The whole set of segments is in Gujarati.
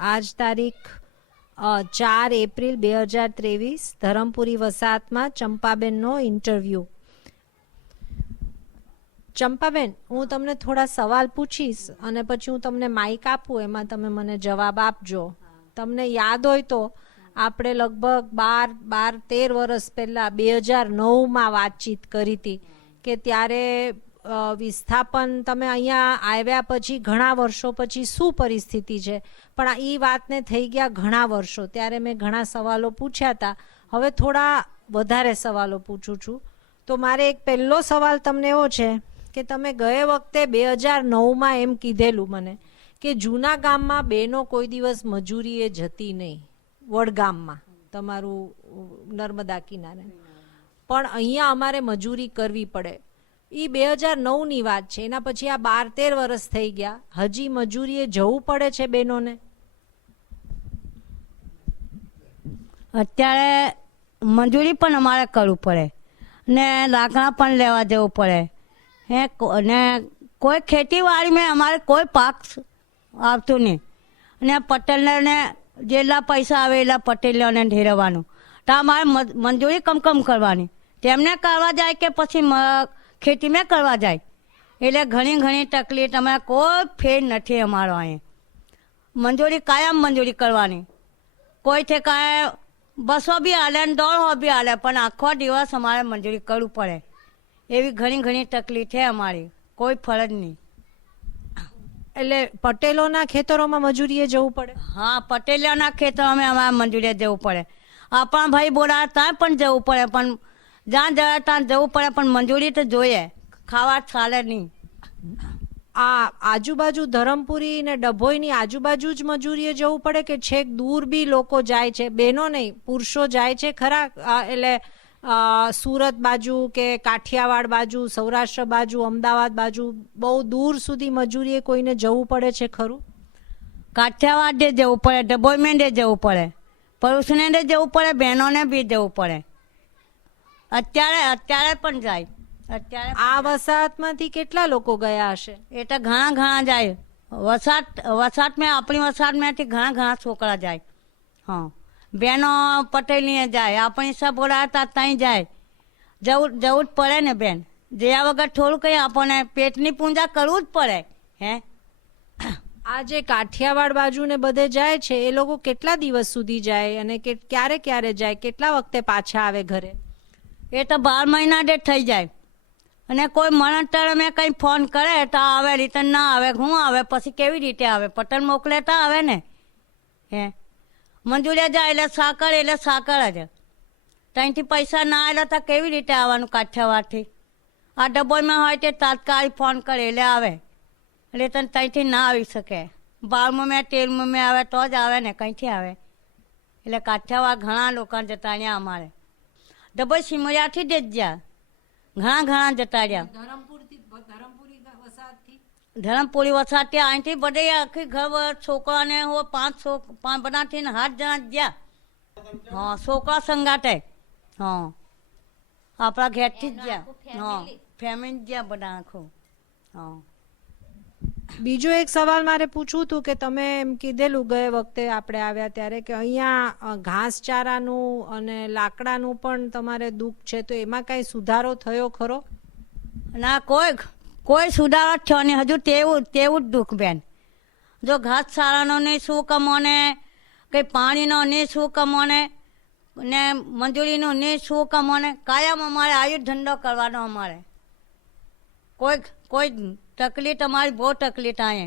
આજ તારીખ 4 એપ્રિલ 2023 ધરમપુરી વસાહતમાં ચંપાબેનનો ઇન્ટરવ્યૂ. ચંપાબેન, હું તમને થોડા સવાલ પૂછીશ અને પછી હું તમને માઇક આપું, એમાં તમે મને જવાબ આપજો. તમને યાદ હોય તો આપણે લગભગ 12-13 વર્ષ પહેલાં 2009માં વાતચીત કરી હતી કે ત્યારે વિસ્થાપન તમે અહીંયા આવ્યા પછી ઘણા વર્ષો પછી શું પરિસ્થિતિ છે, પણ એ વાતને થઈ ગયા ઘણા વર્ષો. ત્યારે મેં ઘણા સવાલો પૂછ્યા હતા. હવે થોડા વધારે સવાલો પૂછું છું. તો મારે એક પહેલો સવાલ તમને એવો છે કે તમે ગયે વખતે 2009માં એમ કીધેલું મને કે જૂના ગામમાં બહેનો કોઈ દિવસ મજૂરીએ જતી નહીં, વડગામમાં તમારું નર્મદા કિનારે, પણ અહીંયા અમારે મજૂરી કરવી પડે. એ 2009ની વાત છે. એના પછી આ 12-13 વર્ષ થઈ ગયા, હજી મજૂરીએ જવું પડે છે બહેનોને? અત્યારે મજૂરી પણ અમારે કરવું પડે ને લાકડા પણ લેવા જવું પડે હે. અને કોઈ ખેતીવાડીમાં અમારે કોઈ પાક આવતું નહીં. અને પટેલને જેટલા પૈસા આવે એટલા પટેલોને ઢેરવવાનું, તો અમારે મજૂરી કમ કરવાની. તેમને કરવા જાય કે પછી ખેતીમાં કરવા જાય, એટલે ઘણી તકલીફ. અમારે કોઈ ફેર નથી અમારો અહીં. મજૂરી કાયમ મજૂરી કરવાની. કોઈ ઠેકાણે 200 બી હાલે ને 150 બી હાલે, પણ આખો દિવસ અમારે મજૂરી કરવું પડે. એવી ઘણી તકલીફ છે અમારી, કોઈ ફરજ નહીં. એટલે પટેલોના ખેતરોમાં મજૂરીએ જવું પડે? હા, પટેલોના ખેતરોમાં અમારે મજૂરીએ જવું પડે. આપણા ભાઈ બોલા ત્યાં પણ જવું પડે, પણ જ્યાં જાય ત્યાં જવું પડે, પણ મજૂરી તો જોઈએ, ખાવા ચાલે નહીં. આ આજુબાજુ ધરમપુરી ને ડભોઈની આજુબાજુ જ મજૂરીએ જવું પડે કે છેક દૂર બી લોકો જાય છે? બહેનો નહીં, પુરુષો જાય છે ખરા? એટલે સુરત બાજુ કે કાઠિયાવાડ બાજુ, સૌરાષ્ટ્ર બાજુ, અમદાવાદ બાજુ બહુ દૂર સુધી મજૂરીએ કોઈને જવું પડે છે ખરું? કાઠિયાવાડે જવું પડે, ડભોઈમાં જવું પડે, પુરુષને જવું પડે, બહેનોને બી જવું પડે. અત્યારે પણ જાય. અત્યારે આ વસાહતમાંથી કેટલા લોકો ગયા હશે? એ તો ઘણા જાય. વસાહતમાં આપણી વસાહતમાંથી ઘણા છોકરા જાય. હા, બહેનો પટેલની જાય, આપણી સબ બોલાતા ત્યાં જાય. જવું જ પડે ને બેન. જયા વગર થોડું કંઈ આપણને પેટની પૂજા કરવું જ પડે હે. આ જે કાઠિયાવાડ બાજુ ને બધે જાય છે એ લોકો કેટલા દિવસ સુધી જાય અને ક્યારે જાય, કેટલા વખતે પાછા આવે ઘરે? એ તો 12 મહિના ડે થઈ જાય. અને કોઈ મણતર મેં કંઈ ફોન કરે તો આવે, રિટર્ન ના આવે, હું આવે પછી કેવી રીતે આવે? પટેલ મોકલે તો આવે ને હે. મંજૂરી જાય એટલે સાકર જ. ત્યાંથી પૈસા ના આવેલા તો કેવી રીતે આવવાનું કાઠિયાવાડથી? આ ડબોમાં હોય તે તાત્કાલિક ફોન કરે એટલે આવે, એટલે તને ત્યાંથી ના આવી શકે. 12માં 13માં આવે તો જ આવે ને, કંઈથી આવે? એટલે કાઠિયાવાડ ઘણા લોકો જતા રહ્યા અમારે. ડબોઈ સિમરિયાથી જ ગયા, ઘણા જતા રહ્યા. ધરમપુરી વસાહતથી અહીંથી બધે આખી ઘર છોકરાને 5 બનાથી 8 જણા ગયા. હા, છોકરા સંગાટે. હા, આપણા ઘેરથી જ ગયા. હા, ફેમિલી ગયા બધા આખું. હા. બીજો એક સવાલ મારે પૂછવું હતું કે તમે એમ કીધેલું ગયે વખતે આપણે આવ્યા ત્યારે કે અહીંયા ઘાસચારાનું અને લાકડાનું પણ તમારે દુઃખ છે, તો એમાં કાંઈ સુધારો થયો ખરો? ના, કોઈ સુધારો થયો નહીં. હજુ તેવું જ દુઃખ બેન. જો ઘાસચારાનો નહીં શું કમોને, કંઈ પાણીનો નહીં શું કમોને, ને મજૂરીનું નહીં શું કમોને, કાયમ અમારે આયુ ધંધો કરવાનો. અમારે કોઈ તકલીફ, અમારી બહુ તકલીફ આવે.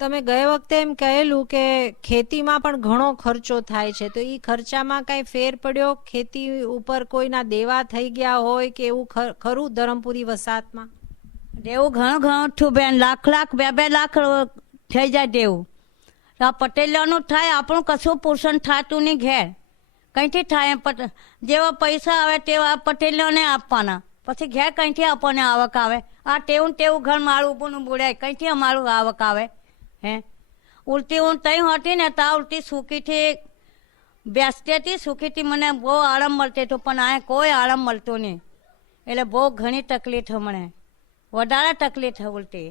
તમે ગયે વખતે એમ કહેલું કે ખેતીમાં પણ ઘણો ખર્ચો થાય છે, તો એ ખર્ચામાં કાંઈ ફેર પડ્યો? ખેતી ઉપર કોઈના દેવા થઈ ગયા હોય કે એવું ખરું ધરમપુરી વસાહતમાં? દેવું ઘણું થયું બેન. લાખ 2 લાખ થઈ જાય દેવું. આ પટેલોનું થાય, આપણું કશું પોષણ થતું નહીં ઘેર. કંઈથી થાય? જેવા પૈસા આવે તેવા પટેલોને આપવાના, પછી ઘેર કંઈથી આપણને આવક આવે? આ તેવું ઘર મારું ઊભું બોલાય, કંઈથી અમારું આવક આવે હે? ઉલટી હું ત્યાં હતી ને ત્યાં ઉલટી સુખીથી બેસતી હતી, સુખીથી મને બહુ આરામ મળતો હતો, પણ આ કોઈ આરામ મળતો નહીં. એટલે બહુ ઘણી તકલીફ મને, વધારે તકલીફ ઉલટી.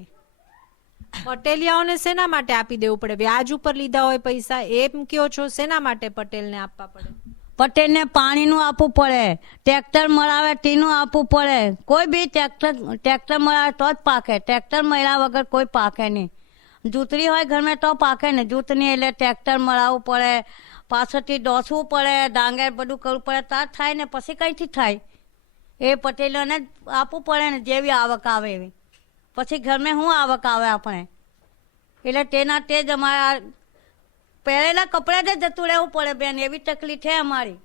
પટેલિયાઓને શેના માટે આપી દેવું પડે? વ્યાજ ઉપર લીધા હોય પૈસા એમ કયો છો? શેના માટે પટેલને આપવા પડે? પટેલને પાણીનું આપવું પડે, ટ્રેક્ટર મળાવે તેનું આપવું પડે. કોઈ બી ટ્રેક્ટર મળાવે તો જ પાકે. ટ્રેક્ટર મળ્યા વગર કોઈ પાકે નહીં. જૂતરી હોય ઘરમાં તો પાકે ને. જૂતની એટલે ટ્રેક્ટર મળાવવું પડે, પાછળથી ડોસવું પડે, ડાંગર બધું કરવું પડે, તાર થાય ને પછી કંઈથી થાય? એ પટેલોને જ આપવું પડે ને, જેવી આવક આવે એવી. પછી ઘરમાં શું આવક આવે આપણે? એટલે તેના તે જ અમારા પહેરેલા કપડાં જ જતું રહેવું પડે બેન. એવી તકલીફ છે અમારી.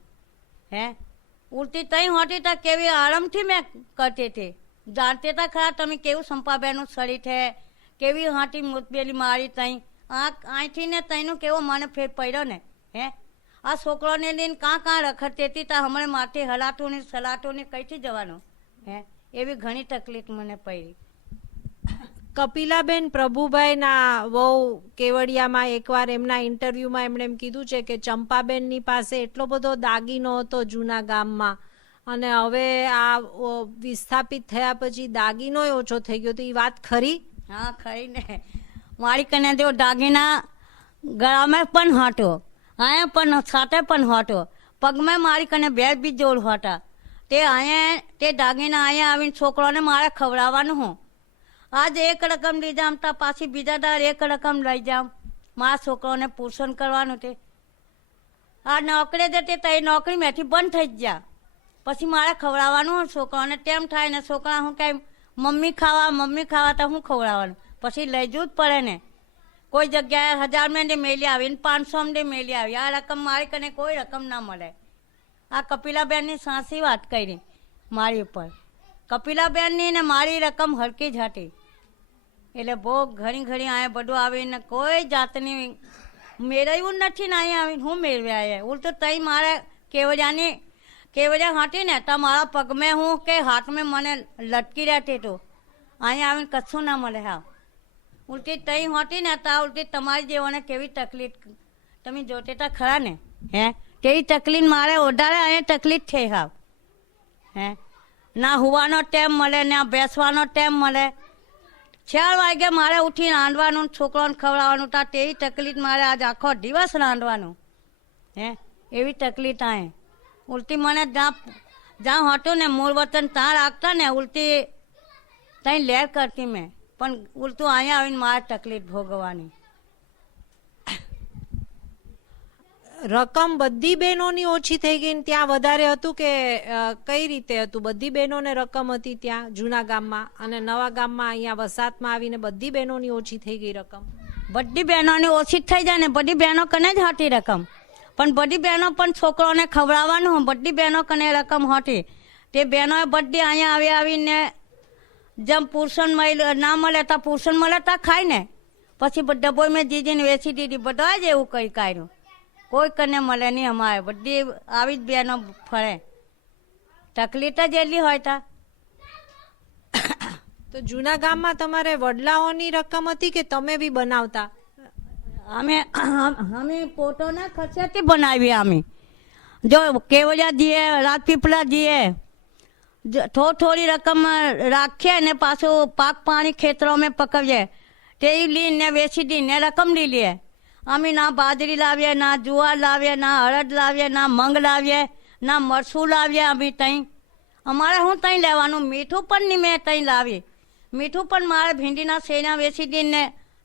હે ઉલટી તઈ હોતી તો કેવી આરામથી મેં કરતી હતી. જાણતે હતા ખરા તમે કેવું સંપાબેનનું શરીર છે, કેવી હાથી મુતબેલી મારી તઈ અહીંથી ને તઈનું કેવો મને ફેર પડ્યો ને. હે આ છોકરોને લઈને કાં રખડતી હતી તો હમણાં માથે હલાતું ને સલાતું ને કઈથી જવાનું? હે એવી ઘણી તકલીફ મને પડી. કપિલાબેન પ્રભુભાઈના વહુ કેવડિયામાં એકવાર એમના ઇન્ટરવ્યુમાં એમણે એમ કીધું છે કે ચંપાબેનની પાસે એટલો બધો દાગીનો હતો જૂના ગામમાં, અને હવે આ વિસ્થાપિત થયા પછી દાગીનોય ઓછો થઈ ગયો. તો એ વાત ખરી? હા ખરી ને. મારી કને જો દાગીના ગળામાં પણ હતો, અહીંયા પણ સાથે પણ હતો, પગમાં મારી કને બે બી જોડ હતા. તે અહીંયા તે દાગીના અહીંયા આવીને છોકરાને મારે ખવડાવવાનું હું. આજ એક રકમ લઈ જામ તો પાછી બીજા દાર એક રકમ લઈ જામ. મારા છોકરાને પોષણ કરવાનું તે. આ નોકરી જતી તો એ નોકરી મેથી બંધ થઈ જ જા. પછી મારે ખવડાવવાનું છોકરાને. તેમ થાય ને છોકરા હું કહે મમ્મી ખાવા તો હું ખવડાવવાનું? પછી લઈ જવું જ પડે ને. કોઈ જગ્યાએ 1000 મેં મેલી આવી ને 500 મેં મેલી આવી. આ રકમ મારી કને કોઈ રકમ ના મળે. આ કપિલાબેનની સાચી વાત કરી મારી ઉપર. કપિલાબેનની ને મારી રકમ હરકી જ હતી. એટલે બહુ ઘણી અહીંયા બધું આવીને કોઈ જાતની મેળવ્યું નથી ને. અહીંયા આવીને હું મેળવ્યા આવ્યા? ઉલટું તઈ મારે કેવડિયા હાટી ને તો મારા પગમાં હું કે હાથમાં મને લટકી રહેતી હતું. અહીંયા આવીને કશું ના મળે. હા ઉલટી તઈ હોતી ને તો ઉલટી તમારી જેવાને કેવી તકલીફ તમે જોતે તો ખરા ને. હે કેવી તકલીફ મારે ઓઢાડે અહીંયા તકલીફ થઈ. હા હે ના હુવાનો ટાઈમ મળે, ના બેસવાનો ટાઈમ મળે. 4 વાગે મારે ઉઠીને રાંધવાનું, છોકરાને ખવડાવવાનું. તો તેવી તકલીફ મારે આજ આખો દિવસ રાંધવાનું. હે એવી તકલીફ આવે. ઉલટી મને જ્યાં હતું ને મૂળ વતન ત્યાં રાખતા ને ઉલટી ત્યાં લેર કરતી મેં. પણ ઉલટું અહીંયા આવીને મારે તકલીફ ભોગવવાની. રકમ બધી બહેનોની ઓછી થઈ ગઈ ને ત્યાં વધારે હતું કે કઈ રીતે હતું? બધી બહેનોને રકમ હતી ત્યાં જૂના ગામમાં, અને નવા ગામમાં અહીંયા વસાતમાં આવીને બધી બહેનોની ઓછી થઈ ગઈ રકમ? બધી બહેનોની ઓછી જ થઈ જાય ને. બધી બહેનો કને જ હતી રકમ. પણ બધી બહેનો પણ છોકરાઓને ખવડાવવાનું. બધી બહેનો કને રકમ હતી. તે બહેનોએ બધી અહીંયા આવીને જેમ પુરુષન ના મળે તો પુરુષન મળે તો ખાય ને. પછી ડબ્બો મેં જીજીને વેચી દીધી. બધા જ એવું કઈ કાઢ્યું. કોઈ કને મળે નહીં. અમારે બધી આવી જ બહેનો ફરે. તકલીફ જ એટલી હોય તા. તો જૂના ગામમાં તમારે વડલાઓની રકમ હતી કે તમે બી બનાવતા? અમે પોતાના ખર્ચેથી બનાવીએ. અમે જો કેવડિયા જઈએ, રાજપીપળા જઈએ, થોડી રકમ રાખીએ ને પાછું પાક પાણી ખેતરોમાં પકવીએ. તે લઈને વેચી દઈને રકમ લઈ લઈએ. અમે ના બાજરી લાવીએ, ના જુવાર લાવીએ, ના અડદ લાવીએ, ના મગ લાવીએ, ના મરસું લાવીએ. અમે ત્યાં અમારે શું ત્યાં લેવાનું? મીઠું પણ નહીં મેં ત્યાં લાવી. મીઠું પણ મારે ભીંડીના શેના વેચી દઈને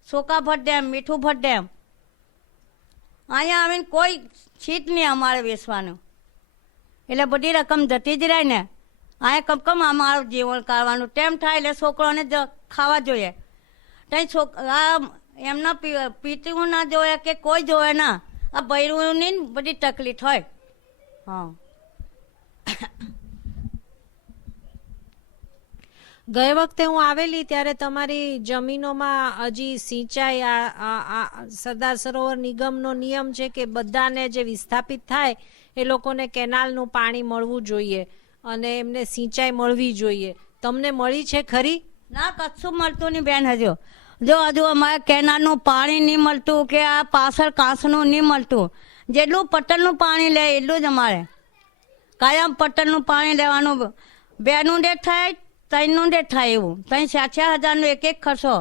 સોકા ભર દેમ, મીઠું ભર દેમ. અહીંયા આવીને કોઈ છીટ નહીં અમારે વેચવાનું. એટલે બધી રકમ જતી જ રહે ને. અહીંયા કમ અમારું જીવન કાઢવાનું ટેમ થાય. એટલે છોકરાઓને ખાવા જોઈએ. ત્યાં એમના પીતું ના જોવે કે કોઈ જોવે ના. આ બૈરુંની બધી તકલીફ હોય. હા ગઈ વખતે હું આવેલી ત્યારે તમારી જમીનોમાં હજી સિંચાઈ સરદાર સરોવર નિગમનો નિયમ છે કે બધાને જે વિસ્થાપિત થાય એ લોકોને કેનાલનું પાણી મળવું જોઈએ અને એમને સિંચાઈ મળવી જોઈએ. તમને મળી છે ખરી? ના કશું મળતું નહીં બેન. હજુ અમારે કેનાલનું પાણી નહીં મળતું કે આ પાછળ કાંસનું નહીં મળતું. જેટલું પટલનું પાણી લે એટલું જ અમારે કાયમ પટલનું પાણી લેવાનું. 2નું ડેટ થાય, 3નું ડેટ થાય. એવું ત્યાં 4,000 એક ખર્ચો.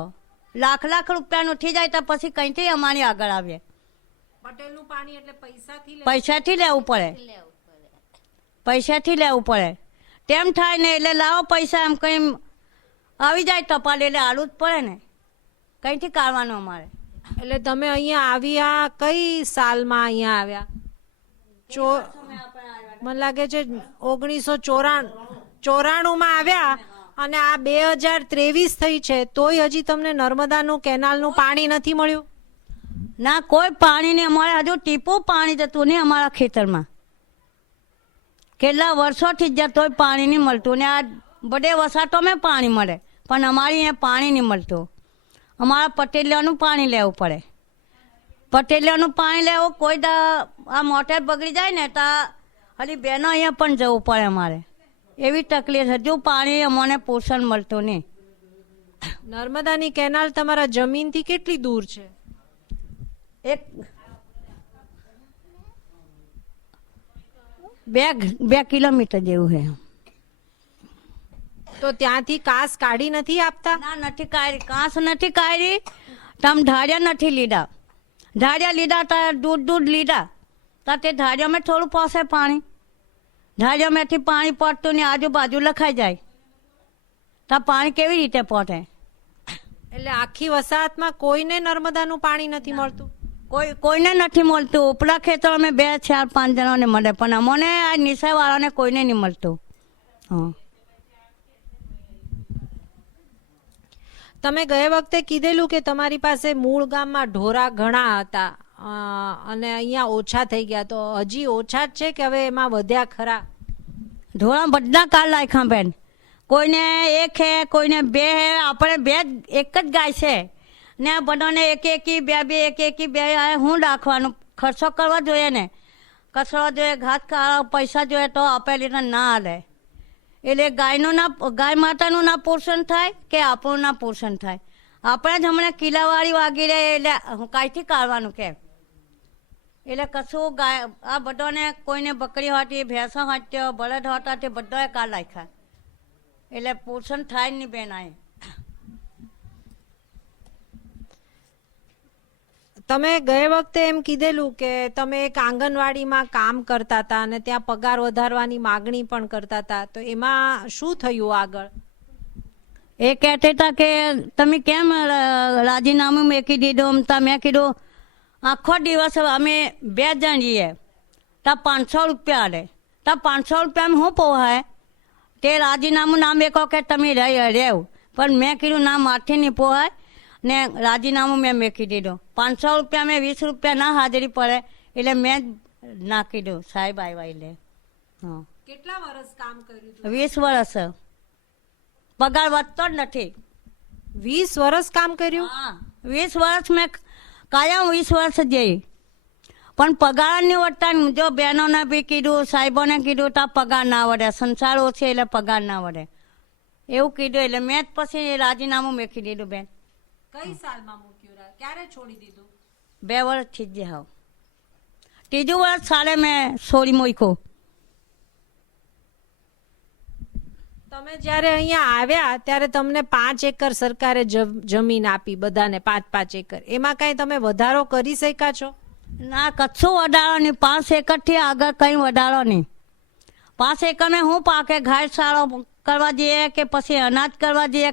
લાખ લાખ રૂપિયાનું ઉઠી જાય તો પછી કંઈથી અમારી આગળ આવે. પટેલનું પાણી એટલે પૈસાથી પૈસાથી લેવું પડે, પૈસાથી લેવું પડે. તેમ થાય ને એટલે લાવો પૈસા એમ કંઈ આવી જાય ટપાલ એટલે આલું જ પડે ને, કંઈથી કાઢવાનું અમારે. એટલે તમે અહીંયા આવ્યા કઈ સાલમાં અહીંયા આવ્યા? મને લાગે છે 1994 માં આવ્યા અને આ 2023 થઈ છે તોય હજી તમને નર્મદાનું કેનાલનું પાણી નથી મળ્યું? ના, કોઈ પાણી નહીં. અમારે હજુ ટીપું પાણી જતું નહીં અમારા ખેતરમાં. કેટલા વર્ષોથી જ તોય પાણી નહીં મળતું ને આ બધે વસાટોમાં પાણી મળે પણ અમારી અહીંયા પાણી નહીં મળતું. અમારા પટેલિયાનું પાણી લેવું પડે. પટેલિયાનું પાણી લેવું કોઈ આ મોટર બગડી જાય ને તો હજી બહેનો અહીંયા પણ જવું પડે અમારે. એવી તકલીફ હજુ પાણી અમને પોષણ મળતું નહીં. નર્મદાની કેનાલ તમારા જમીનથી કેટલી દૂર છે? એક બે કિલોમીટર જેવું છે. તો ત્યાંથી કાસ કાઢી નથી આપતા? ના, નથી કાઢી. કાંસ નથી કાઢી. તમે ધાર્યા નથી લીધા. ધાર્યા લીધા તો દૂધ લીધા તો તે ધાર્યામાં થોડું પાસે પાણી, ધાર્યામાંથી પાણી પડતું ને આજુબાજુ લખાઈ જાય તો પાણી કેવી રીતે પહોંચે? એટલે આખી વસાહતમાં કોઈને નર્મદાનું પાણી નથી મળતું? કોઈને નથી મળતું. ઉપલા ખેતરોમાં 2, 4, 5 જણાને મળે પણ અમને આ નિશાવાળાને કોઈને નહીં મળતું. હા. તમે ગયા વખતે કીધેલું કે તમારી પાસે મૂળ ગામમાં ઢોરા ઘણા હતા અને અહીંયા ઓછા થઈ ગયા, તો હજી ઓછા જ છે કે હવે એમાં વધ્યા ખરા? ઢોરા બધા કાલ લાખ્યા બેન. કોઈને 1 હે, કોઈને 2 હે. આપણે 2 એક જ ગાય છે ને બધાને એક એકી 2 એક એકી 2 હું રાખવાનું? ખર્ચો કરવા જોઈએ ને, કચરો જોઈએ, ઘાસ પૈસા જોઈએ તો આપેલી ના હાલે. એટલે ગાય માતાનું ના પોષણ થાય કે આપણું ના પોષણ થાય. આપણે જ હમણાં કિલ્લાવાળી વાગી રહે એટલે કાંઈથી કાઢવાનું કેમ? એટલે કશું ગાય આ બધાને કોઈને બકરી હતી, ભેંસો હતી, બળદ હતા તે બધાએ કાઢ નાખ્યા. એટલે પોષણ થાય જ નહીં બેન. આ તમે ગયે વખતે એમ કીધેલું કે તમે એક આંગણવાડીમાં કામ કરતા હતા અને ત્યાં પગાર વધારવાની માગણી પણ કરતા હતા, તો એમાં શું થયું આગળ? એ કહેતા હતા કે તમે કેમ રાજીનામું મેકી દીધું? મેં કીધું આખો દિવસ અમે 2 જણ જઈએ તો 500 રૂપિયા આલે તો 500 રૂપિયામાં શું પોહાય? તે રાજીનામું ના મેકો કે તમે રહેવ, પણ મેં કીધું ના, મારથી નહીં પોહાય ને રાજીનામું મેં મેકી દીધું. 500 રૂપિયા મેં 20 રૂપિયા ના હાજરી પડે એટલે મેં ના કીધું સાહેબ આવ્યા એટલે. હા. કેટલા વર્ષ કામ કર્યું? 20 વર્ષ. પગાર વધતો જ નથી. 20 વર્ષ કામ કર્યું? હા, 20 વર્ષ મેં કાયમ 20 વર્ષ જઈ પણ પગાર નહીં વધતા. જો બહેનોને બી કીધું, સાહેબોને કીધું તો પગાર ના વધે, સંસાર ઓછે એટલે પગાર ના વધે એવું કીધું. એટલે મેં જ પછી રાજીનામું મેકી દીધું બેન. કઈ સાલમાં મૂક્યું? ક્યારે છોડી દીધું? 2 વર્ષથી જ હાવ. 3જું વર્ષ સાલે મેં છોડી મૂક્યું. તમે જ્યારે અહીંયા આવ્યા ત્યારે તમને 5 એકર સરકારે જમીન આપી, બધાને 5-5 એકર. એમાં કઈ તમે વધારો કરી શક્યા છો? ના, કશું વધારો નહીં. 5 એકરથી આગળ કંઈ વધારો નહીં. 5 એકરમાં શું પાકે? ઘાસ સારો કરવા જઈએ કે પછી અનાજ કરવા જઈએ,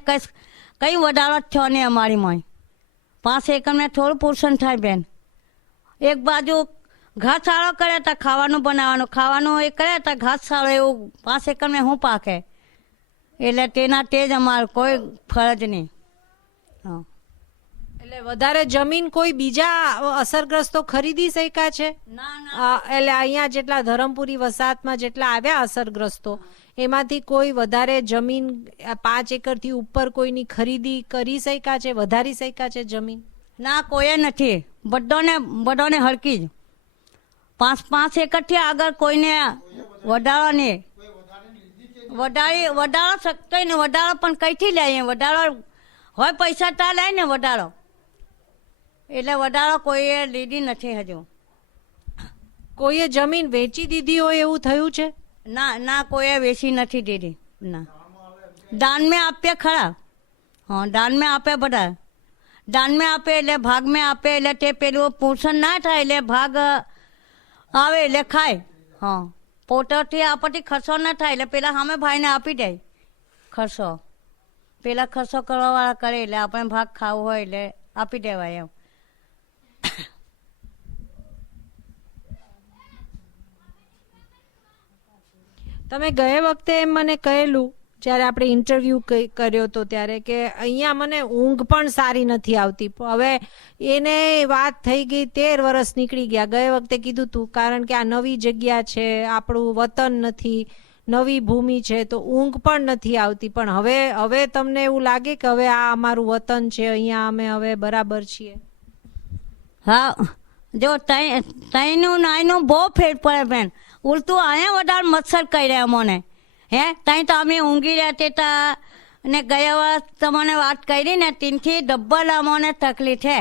કંઈ વધારો જ થયો નહીં અમારીમાં. 5 એકરમાં થોડું પોષણ થાય બેન. એક બાજુ ઘાસ સારો કરે તો ખાવાનું બનાવવાનું, ખાવાનું એ કરે તો ઘાસ સારો, એવું 5 એકરમાં શું પાકે? એટલે તેના તે જ અમારું કોઈ ફરજ નહીં. હા. એટલે વધારે જમીન કોઈ બીજા અસરગ્રસ્તો ખરીદી શક્યા છે? એટલે અહીંયા જેટલા ધરમપુરી વસાહતમાં જેટલા આવ્યા અસરગ્રસ્તો, એમાંથી કોઈ વધારે જમીન 5 એકરથી ઉપર કોઈની ખરીદી કરી શક્યા છે, વધારી શક્યા છે જમીન? ના, કોઈ નથી. બધાને હરકી જ. 5 એકરથી આગળ કોઈને વધારો નહીં. વધારો શકતો ને વધારો પણ કઈથી લઈએ? વધારો હોય પૈસા તા લે ને વધારો. એટલે વધારો કોઈએ લીધી નથી હજુ. કોઈએ જમીન વેચી દીધી હોય એવું થયું છે? ના, કોઈએ વેચી નથી દીધી. ના, દાન મેં આપીએ ખરા. હા, દાન મેં આપે બધા. દાન મેં આપે એટલે ભાગ મેં આપે એટલે તે પેલું પોષણ ના થાય એટલે ભાગ આવે એટલે ખાય. હા, પોતાથી આપણાથી ખર્ચો ના થાય એટલે પેલા સામે ભાઈને આપી દે ખર્ચો. પેલા ખર્ચો કરવાવાળા કરે એટલે આપણે ભાગ ખાવો હોય એટલે આપી દેવાય એમ. તમે ગયા વખતે એમ મને કહેલું જ્યારે આપણે ઇન્ટરવ્યૂ કર્યો હતો ત્યારે કે અહીંયા મને ઊંઘ પણ સારી નથી આવતી. હવે એને વાત થઈ ગઈ 13 વર્ષ નીકળી ગયા. ગયા વખતે કીધું તું કારણ કે આ નવી જગ્યા છે, આપણું વતન નથી, નવી ભૂમિ છે, તો ઊંઘ પણ નથી આવતી. પણ હવે તમને એવું લાગે કે હવે આ અમારું વતન છે, અહીંયા અમે હવે બરાબર છીએ? હા, જો તઈનું નાઈનું બહુ ફેર પડે બેન. ઉલટું અહીંયા વધારે મચ્છર કરી રહ્યા મને. હે, ત્યાં તો અમે ઊંઘી રહેતી હતા ને ગયા વર્ષ તમને વાત કરી ને ત્યાંથી ડબ્બલ અમને તકલીફ છે.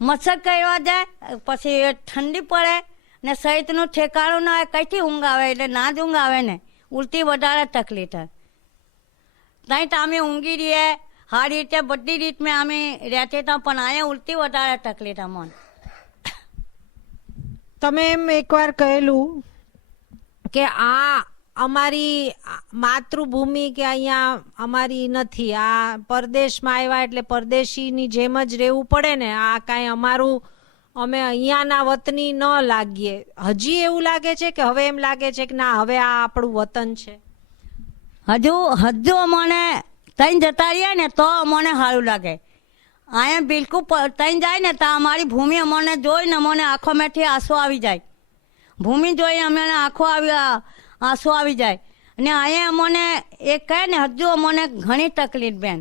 મચ્છર કરવા જાય પછી ઠંડી પડે ને સહિતનું ઠેકાણું ના આવે, કઈથી ઊંઘ આવે એટલે ના જ ઊંઘ આવે ને ઉલટી વધારે તકલીફ થાય. ત્યાં તો અમે ઊંઘી રહીએ સારી રીતે બધી રીત મેં અમે રહેતી હતા, પણ અહીંયા ઉલટી વધારે તકલીફ અમને. તમે એમ એકવાર કહેલું કે આ અમારી માતૃભૂમિ કે અહીંયા અમારી નથી, આ પરદેશમાં આવ્યા એટલે પરદેશીની જેમ જ રહેવું પડે ને, આ કાંઈ અમારું અમે અહીંયાના વતની ન લાગીએ. હજી એવું લાગે છે કે હવે એમ લાગે છે કે ના હવે આ આપણું વતન છે? હજુ અમને ત્યાં જતા રહ્યા ને તો અમને સારું લાગે. અહીંયા બિલકુલ ત્યાં જાય ને તો અમારી ભૂમિ અમને જોઈને અમને આંખોમાંથી આંસુ આવી જાય. ભૂમિ જોઈ અમને આંસુ આવી જાય. અને અહીંયા અમને એ કહે ને હજુ અમને ઘણી તકલીફ બેન.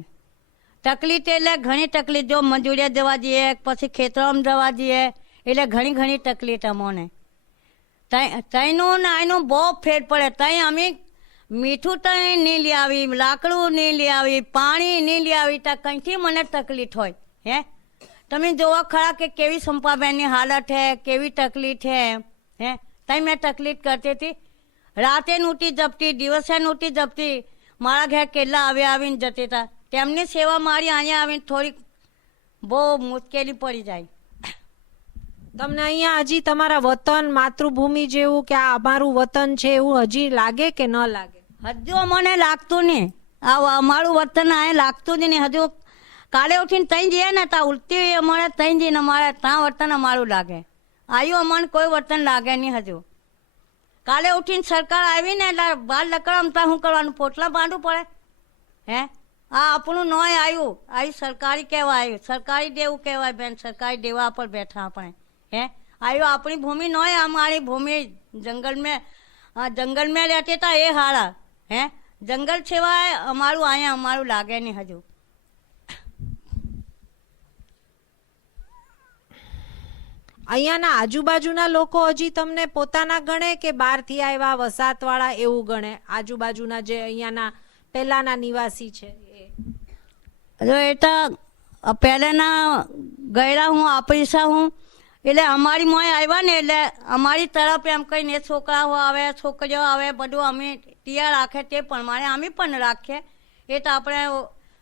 તકલીફ એટલે ઘણી તકલીફ. જો મજૂરીએ જવા જઈએ પછી ખેતરોમાં જવા જઈએ એટલે ઘણી તકલીફ અમને. ત્યાંનું ને અહીંનું બહુ ફેર પડે. ત્યાં અમે મીઠું ત્યાં નહીં લઈ આવી, લાકડું નહીં લઈ આવી, પાણી નહીં લઈ આવી, ત્યાં કંઈથી મને તકલીફ હોય. હે, તમે જોવા ખરા કે કેવી સંપાબેનની હાલત છે, કેવી તકલીફ છે. હે, ત્યાં મેં તકલીફ કરતી હતી. રાતે નૂટી જપતી, દિવસે નૂટી જપતી. મારા ઘેર કેટલા આવીને જતી હતા. તેમની સેવા મારી અહીંયા આવીને થોડીક બહુ મુશ્કેલી પડી જાય. તમને અહીંયા હજી તમારા વતન માતૃભૂમિ જેવું કે આ અમારું વતન છે એવું હજી લાગે કે ન લાગે? હજુ મને લાગતું નહીં આ અમારું વતન અહીંયા લાગતું જ નહીં. હજુ કાલે ઉઠીને ત્યાં જઈએ ને ત્યાં ઉલટી અમારે ત્યાં જઈને અમારે ત્યાં વતન અમારું લાગે. આવ્યું અમને કોઈ વતન લાગે નહીં હજુ. કાલે ઉઠીને સરકાર આવી ને એટલે બાર લકડમતા શું કરવાનું, પોટલા બાંધવું પડે. હે, આ આપણું નોય આવ્યું સરકારી કહેવાય, આવ્યું સરકારી દેવું કહેવાય બેન. સરકારી દેવા પર બેઠા આપણે. હે, આવ્યું આપણી ભૂમિ નોય, અમારી ભૂમિ જંગલ में રહેતી હતા એ હારા. હે, જંગલ સિવાય અમારું અહીંયા અમારું લાગે નહીં હજુ. અહીંયાના આજુબાજુના લોકો હજી તમને પોતાના ગણે કે બહારથી આવ્યા વસાહતવાળા એવું ગણે? આજુબાજુના જે અહીંયાના પહેલાના નિવાસી છે એ તો પહેલાના ગયેલા હું આપીશા હું એટલે અમારી મોય આવ્યા ને એટલે અમારી તરફ એમ કહીને છોકરાઓ આવે છોકરીઓ આવે બધું અમે તૈયાર રાખે તે પ્રમાણે અમે પણ રાખીએ. એ તો આપણે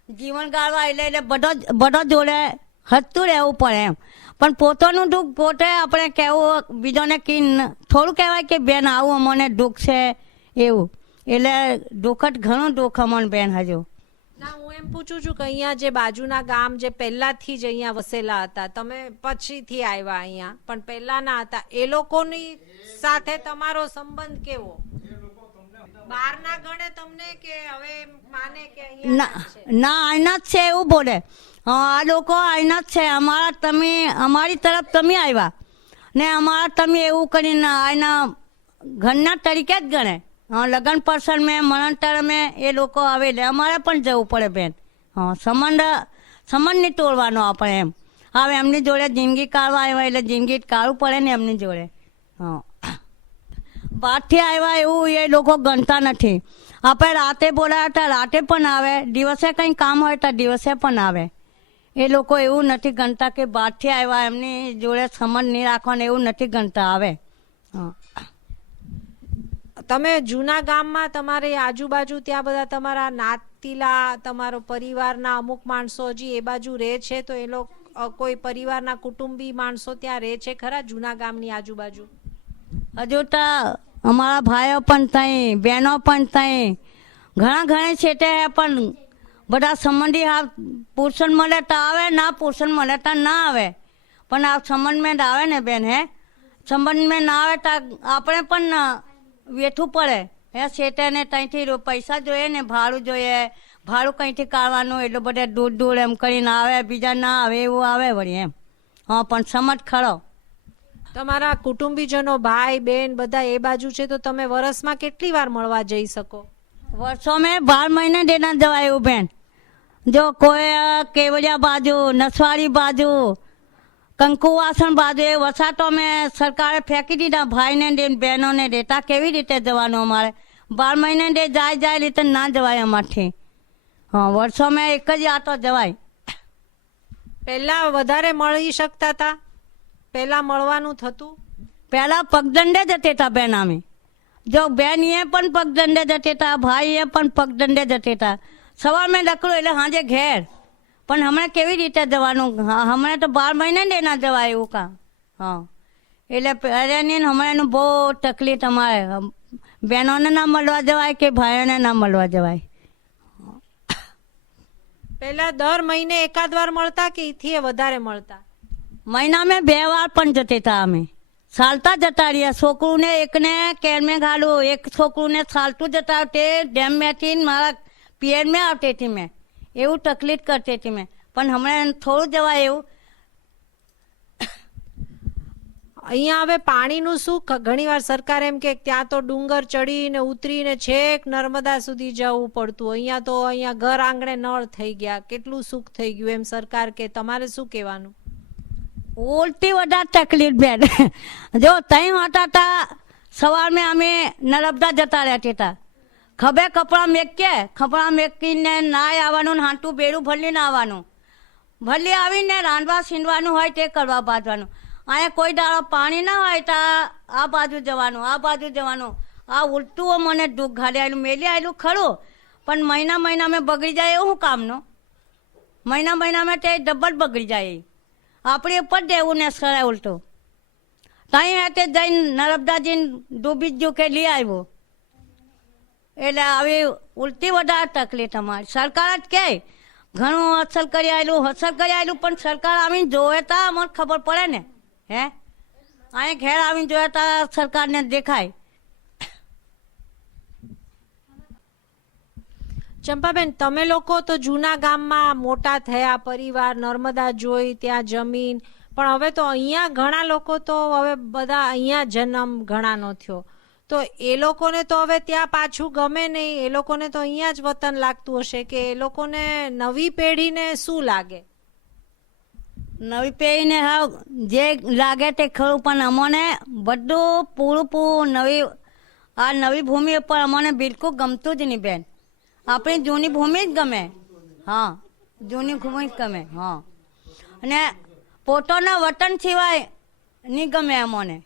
જીવન ગાળવા એટલે બધો જોડે હસતું રહેવું પડે એમ. પણ પોતાનું દુઃખ પોતે આપણે કહેવું બીજોને કી થોડું કહેવાય કે બેન આવું અમને દુઃખ છે એવું. એટલે દુઃખ જ ઘણું દુઃખ અમને બેન હજુ. ના, હું એમ પૂછું છું કે અહીંયા જે બાજુના ગામ જે પહેલાથી જ અહીંયા વસેલા હતા, તમે પછીથી આવ્યા અહીંયા પણ પહેલાના હતા, એ લોકોની સાથે તમારો સંબંધ કેવો? બહારના ગણે તમને કે હવે માને કે અહીંયા ના આઈના જ છે એવું બોલે. આ લોકો આઈના જ છે. અમારી તરફ તમે આવ્યા ને અમારા તમે એવું કરીને આઈના ઘરના તરીકે જ ગણે. લગ્ન પ્રસંગ મેં મરણતર મેં એ લોકો આવે એટલે અમારે પણ જવું પડે બેન. સંબંધ નહીં તોડવાનો આપણે એમ. હવે એમની જોડે જિંદગી કાઢવા આવ્યા એટલે જિંદગી કાઢવું પડે ને એમની જોડે. બહારથી આવ્યા એવું એ લોકો ગણતા નથી. આપણે રાતે બોલાવ્યા હતા રાતે પણ આવે, દિવસે કંઈ કામ હોય તો દિવસે પણ આવે. એ લોકો એવું નથી ગણતા કે બહારથી આવ્યા એમની જોડે સંબંધ નહીં રાખવાનું એવું નથી ગણતા આવે. તમે જૂના ગામમાં તમારી આજુબાજુ ત્યાં બધા તમારા નાતીલા તમારો પરિવારના અમુક માણસો હજી એ બાજુ રહે છે, તો એ લોકો કોઈ પરિવારના કુટુંબી માણસો ત્યાં રહે છે ખરા જૂના ગામની આજુબાજુ? હજુ તો અમારા ભાઈઓ પણ ત્યાં, બહેનો પણ ત્યાં, ઘણા છેટે પણ બધા સંબંધી આ પુરુષન મળે તો આવે, ના પુરુષન મળે તો ના આવે. પણ આ સંબંધમાં આવે ને બેન, હે સંબંધમાં ના આવે તો આપણે પણ વેઠવું પડે. હે શેઠે ને ત્યાંથી પૈસા જોઈએ ને ભાડું જોઈએ, ભાડું કંઈથી કાઢવાનું, એટલું બધે દૂર એમ કરીને આવે, બીજા ના આવે એવું આવે વળી એમ. હા પણ સમજ ખરો. તમારા કુટુંબીજનો ભાઈ બહેન બધા એ બાજુ છે તો તમે વરસમાં કેટલી વાર મળવા જઈ શકો? વર્ષો મેં 12 મહિને દેના જવાય એવું બેન. જો કોઈ કેવડિયા બાજુ, નસવાડી બાજુ, કંકુવાસણ બાજુ એ વસાતો મેં સરકારે ફેંકી દીધા. ભાઈને દે બહેનોને દેતા કેવી રીતે જવાનું અમારે? 12 મહિને દે જાય રીતે ના જવાય અમારથી. હા વર્ષો મેં એક જ આટો જવાય. પહેલા વધારે મળી શકતા હતા? પહેલા મળવાનું થતું? પહેલાં પગદંડે જતા હતા બેન અમે. જો બેન એ પણ પગદંડે જતા હતા, ભાઈ એ પણ પગદંડે જતા હતા. સવાર મેં લકડું એટલે સાંજે ઘેર. પણ હમણાં કેવી રીતે જવાનું? હા હમણાં તો 12 મહિને દે ના જવાય એવું કાં. હા એટલે પહેલાંની હમણાંનું બહુ તકલીફ અમારે. બહેનોને ના મળવા જવાય કે ભાઈઓને ના મળવા જવાય. પહેલા દર મહિને એકાદ વાર મળતા કે એથી વધારે મળતા? મહિના મેં 2 વાર પણ જતા હતા અમે. ચાલતા જતા રહ્યા. છોકરુંને એકને કેરમે ગાડું, એક છોકરુંને ચાલતું જતા તે ડેમ મેથી મારા પિયર મેં આવતી હતી મેં. એવું તકલીફ કરતી હતી મેં. પણ હમણાં થોડું જવાય એવું. અહીંયા હવે પાણીનું શું? ઘણીવાર સરકાર એમ કે ત્યાં તો ડુંગર ચડીને ઉતરીને છેક નર્મદા સુધી જવું પડતું, અહીંયા તો અહીંયા ઘર આંગણે નળ થઈ ગયા, કેટલું સુખ થઈ ગયું એમ સરકાર કે. તમારે શું કહેવાનું? ઉલટી વધારે તકલીફ બેન. જો ત્યાં હતા તા સવાર મેં અમે નર્મદા જતા રહેતા હતા. ખભે કપડાં મેકીએ, કપડાં મેકીને નાય આવવાનું, હાંટું બેડું ભરલીને આવવાનું. ભરલી આવીને રાંધવા સીંધવાનું હોય તે કરવા બાંધવાનું. અહીંયા કોઈ દાડો પાણી ના હોય તો આ બાજુ જવાનું, આ બાજુ જવાનું. આ ઉલટું મને દુઃખ ઘાડે આવેલું, મેલી આવેલું ખરું. પણ મહિના મેં બગડી જાય એવું કામનું? મહિના મેં તે ડબલ બગડી જાય. આપણી ઉપર દેવું ને સરાય ઉલટું. ત્યાં હાથે જઈને નર્મદાજીને ડૂબી જ કે લઈ આવ્યો. એટલે આવી ઉલટી વધારે તકલીફ અમારી. સરકાર જ કહે ઘણું અસર કરી આવેલું, પણ સરકાર આવીને જોવે તો અમને ખબર પડે ને. હે અહીં ઘેર આવીને જોવે તો સરકારને દેખાય. ચંપાબેન, તમે લોકો તો જૂના ગામમાં મોટા થયા, પરિવાર, નર્મદા જોઈ, ત્યાં જમીન, પણ હવે તો અહીંયા ઘણા લોકો તો હવે બધા અહીંયા જન્મ ઘણાનો થયો, તો એ લોકોને તો હવે ત્યાં પાછું ગમે નહીં, એ લોકોને તો અહીંયા જ વતન લાગતું હશે કે એ લોકોને નવી પેઢીને શું લાગે? નવી પેઢીને હા જે લાગે તે ખરું, પણ અમને બધું પૂરું નવી ભૂમિ ઉપર અમને બિલકુલ ગમતું જ નહીં બેન. આપણી જૂની ભૂમિ જ ગમે. હા જૂની ભૂમિ જ ગમે. હા અને પોતાના વતન સિવાય નહીં ગમે અમને.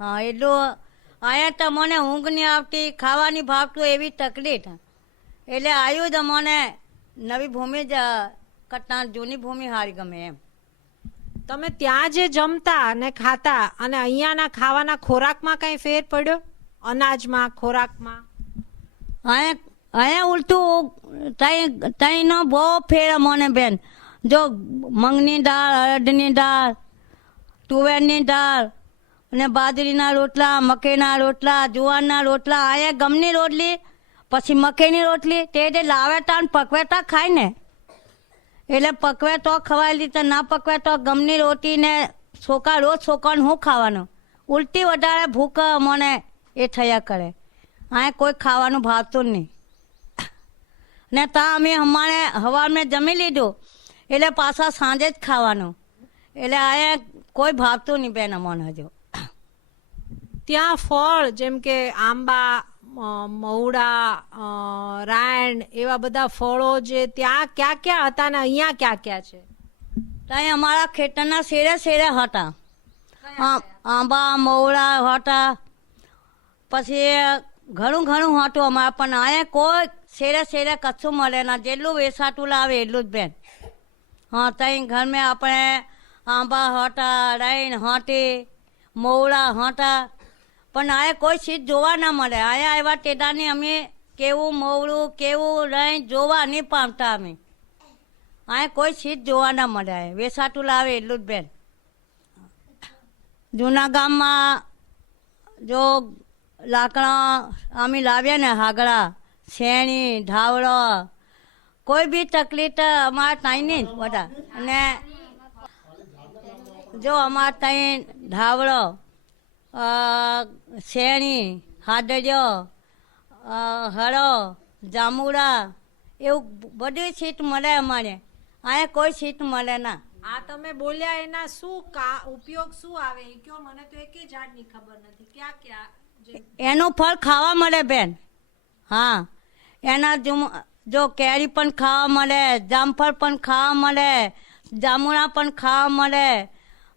હા એટલું અહીંયા તો મને ઊંઘ નહીં આવતી, ખાવાની ભાવતું, એવી તકલીફ. એટલે આવ્યું જ અમને નવી ભૂમિ જ કરતાં જૂની ભૂમિ સારી ગમે એમ. તમે ત્યાં જે જમતા અને ખાતા અને અહીંયાના ખાવાના ખોરાકમાં કઈ ફેર પડ્યો? અનાજમાં, ખોરાકમાં? અહીંયા ઉલટું ત્યાંનો બહુ ફેર મને બેન. જો મગની દાળ, અડદની દાળ, તુવેરની દાળ અને બાજરીના રોટલા, મકઈના રોટલા, જુવારના રોટલા, અહીંયા ગમની રોટલી, પછી મકઈની રોટલી, તે લાવે તા પકવેતા ખાય ને. એટલે પકવે તો ખવાયેલી, તો ના પકવે તો ગમની રોટી ને રોજ છોકરાને શું ખાવાનું? ઉલટી વધારે ભૂખ મને એ થયા કરે. અહીંયા કોઈ ખાવાનું ભાવતું જ નહીં. ને ત્યાં અમે અમારે સવારમાં જમી લીધું એટલે પાછા સાંજે જ ખાવાનું. એટલે અહીંયા કોઈ ભાવતું નહીં બેન અમને. હજુ ત્યાં ફળ જેમ કે આંબા, મહુડા, રાયણ, એવા બધા ફળો જે ત્યાં ક્યાં હતા ને અહીંયા ક્યાં છે? ત્યાં અમારા ખેતરના શેરે હતા. આંબા, મહુડા હતા, પછી ઘણું હતું અમારે. પણ અહીંયા કોઈ શેરે કશું મળે ના, જેટલું વેસાતું લાવે એટલું જ બેન. हाँ तई घर में આપણે આંબા હતા રાઈન હાટી મોવડા હતા પણ આ કોઈ ચીજ જોવા ના મળે આયા આવ્યા ટેડાની અમે કેવું મોવડું કેવું રાઈન જોવા નહીં પામતા અમે આ કોઈ ચીજ જોવા ના મળે વેસાતું લાવે એટલું જ બેન જૂના ગામમાં જો લાકડા અમે લાવ્યા ને હાગડા શેણી ધાવડો કોઈ બી તકલીફ અમારે ત્યાં નહીં બધા અને જો અમારે ત્યાં ધાવડો શેણી હાડડિયો હળો જાંબુડા એવું બધી સીટ મળે અમારે અહીંયા કોઈ સીટ મળે ના આ તમે બોલ્યા એના શું ઉપયોગ શું આવે એ કયો મને તો એકેય ઝાડની ખબર નથી ક્યાં ક્યાં એનું ફળ ખાવા મળે બેન હા એના જો કેરી પણ ખાવા મળે જામફળ પણ ખાવા મળે જાંબુડા પણ ખાવા મળે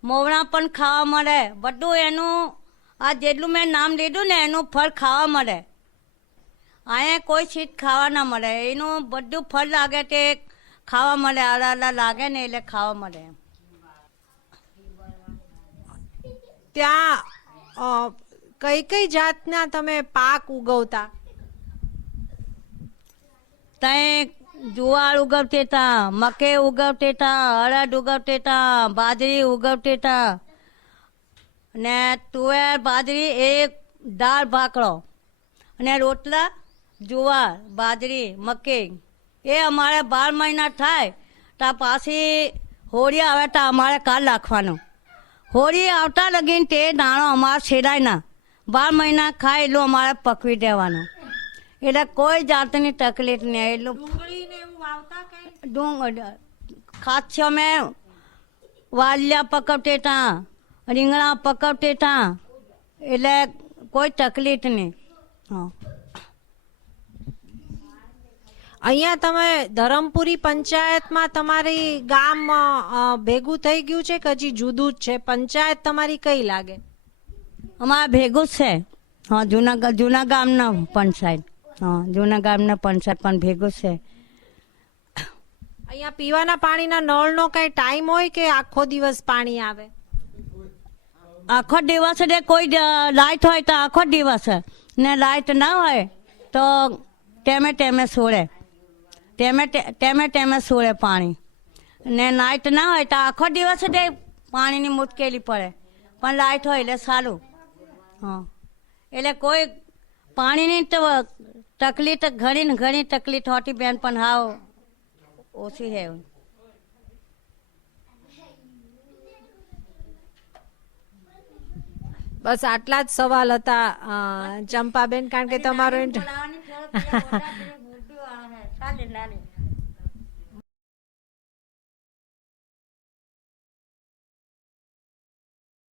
મોવડા પણ ખાવા મળે બધું એનું આ જેટલું મેં નામ લીધું ને એનું ફળ ખાવા મળે અહીંયા કોઈ ચીજ ખાવા ના મળે એનું બધું ફળ લાગે તે ખાવા મળે આડા લાગે ને એટલે ખાવા મળે ત્યાં કઈ કઈ જાતના તમે પાક ઉગવતા ત્યાં જુવાર ઉગવતી હતા મકે ઉગવતી હતા અડદ ઉગવતી હતા બાજરી ઉગવતી હતા ને તુવેર બાજરી એક દાળ ભાકરો અને રોટલા જુવાર બાજરી મકે એ અમારે 12 મહિના થાય તો પાછી હોળી આવે તો અમારે કાલ રાખવાનું હોળી આવતા લગીને તે દાણો અમારે છેડાય ના 12 મહિના ખાય એટલું અમારે પકવી દેવાનું એટલે કોઈ જાતની તકલીફ નહીં એટલું ખાસ અમે વાલિયા પકવતે હતા રીંગણા પકવતે હતા એટલે કોઈ તકલીફ નહીં હા અહીંયા તમે ધરમપુરી પંચાયતમાં તમારી ગામ ભેગું થઈ ગયું છે કે હજી જુદું જ છે પંચાયત તમારી કઈ લાગે અમારે ભેગું જ છે હા જૂના ગામના પંચાયત હા જૂના ગામના પંચાયત પણ ભેગું છે અહીંયા પીવાના પાણીના નળનો કઈ ટાઈમ હોય કે આખો દિવસ પાણી આવે આખો દિવસ એટલે કોઈ લાઇટ હોય તો આખો દિવસ ને લાઇટ ના હોય તો ટેમે છોડે ટેમે છોડે પાણી ને લાઇટ ના હોય તો આખો દિવસ એટલે પાણીની મુશ્કેલી પડે પણ લાઇટ હોય એટલે સારું હા એટલે કોઈ પાણીની તો તકલીફ ઘણી તકલીફ હોતી બેન પણ હાવ ઓછી છે બસ આટલા જ સવાલ હતા ચંપાબેન કારણ કે તમારો ચાલે